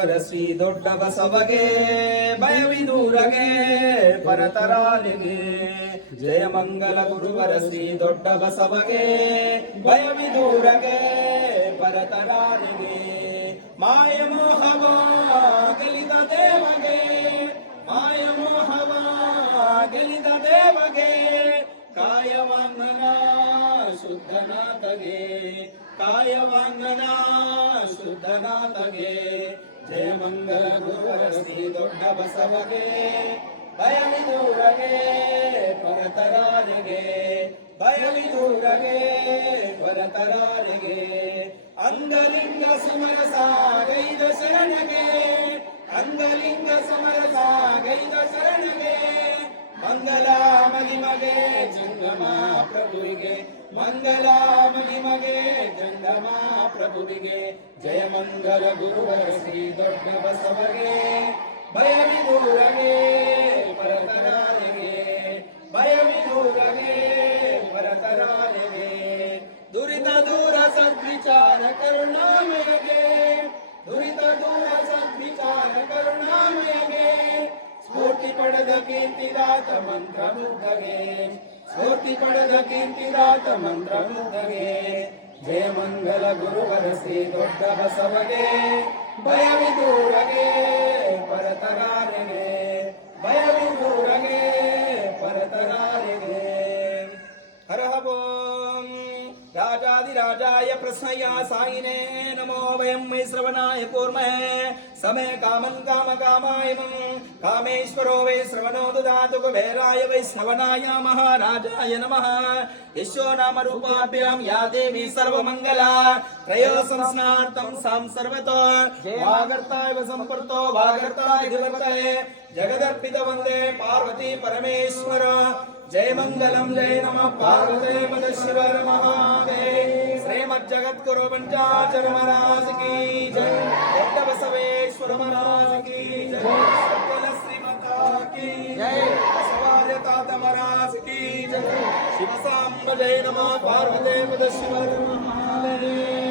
ಗುರುವರ ಶ್ರೀ ದೊಡ್ಡ ಬಸವಗೆ ಭಯವಿದೂರಗೆ ಪರತರಾಲಿಗೆ ಜಯ ಮಂಗಲ ಗುರುವರ ಶ್ರೀ ದೊಡ್ಡ ಬಸವಗೆ ಭಯವಿದೂರಗೆ ಪರತರಾಲಿಗೆ ಮಾಯ ಮೋಹವ ಗೆಲಿದ ದೇವಗೆ ಮಾಯ ಮೋಹವ ಗೆಲಿದ ದೇವಗೆ ಕಾಯವಾಂಗನ ಶುದ್ಧನಾಥಗೆ ಕಾಯವಾಂಗನ ಶುದ್ಧನಾಥಗೆ ಜಯ ಮಂಗಲ ಶ್ರೀ ದೊಡ್ಡ ಬಸವಗೆ. ಭಯವಿದೂರಗೆ ಪರತರಾರಿಗೆ. ಭಯವಿದೂರಗೆ ಪರತರಾರಿಗೆ. ಅಂಗಲಿಂಗ ಸಮರ ಸಾಗೈದ ಶರಣಗೆ. ಅಂಗಲಿಂಗ ಸಮರ ಸಾಗೈದ ಶರಣಗೆ. ಮಂಗಲ ಮಹಿಮಗೆ ಜಂಗಮ ಪ್ರಭುವಿಗೆ. ಮಂಗಲ ಮಹಿಮಗೆ ಜಂಗಮ ಪ್ರಭುವಿಗೆ ಜಯ ಮಂಗಲ ಗುರುವರ ಶ್ರೀ ದೊಡ್ಡ ಬಸವಗೆ ಭಯವಿದೂರಗೆ ಪರತರಾರಿಗೆ ಭಯವಿದೂರಗೆ ಪರತರಾರಿಗೆ ದುರಿತ ದೂರ ಸದ್ವಿಚಾರ ಕರುಣಾಮಯಗೆ ದುರಿತ ದೂರ ಸದ್ವಿಚಾರ ಕರುಣಾಮಯಗೆ ಸ್ಫೂರ್ತಿ ಪಡೆದ ಕೀರ್ತಿದಾತ ಮಂತ್ರ ಮುಗ್ಧಗೆ ಸ್ಫೂರ್ತಿ ಪಡೆದ ಕೀರ್ತಿದಾತ ಮಂತ್ರ ಮುಗ್ಧಗೆ ಜಯ ಮಂಗಲ ಗುರುವರ ಶ್ರೀ ದೊಡ್ಡ ಬಸವಗೆ ಭಯವಿದೂರಗೆ ಪರತರಾರಿಗೆ राजाधिराजाय प्रश्नया सायिने नमो वयं वै श्रवणाय कूर्महे समे कामन् कामकामायमं कामेश्वरो वै श्रवणो ददातु कुबेराय वै श्रवणाय महाराजाय नमः यशो नाम रूपाभ्यां या देवी सर्वमङ्गला त्रयो संस्नार्थं सां सर्वतो वागर्ताय सम्पर्तो वागर्ताय दिवक्तये जगदर्पित वन्दे पार्वती परमेश्वर जय मंगलम जय नम पार्वते पद शिव महादेव జగద్గురు పంచాచర మహారాజ్కి జై భక్త బసవేశ్వర మహారాజ్కి జై సకల శ్రీమతా కి జై సవార్య తాత మహారాజ్కి జై శివ సాంబ జై నమ పార్వతీ పద శివ మహాలయ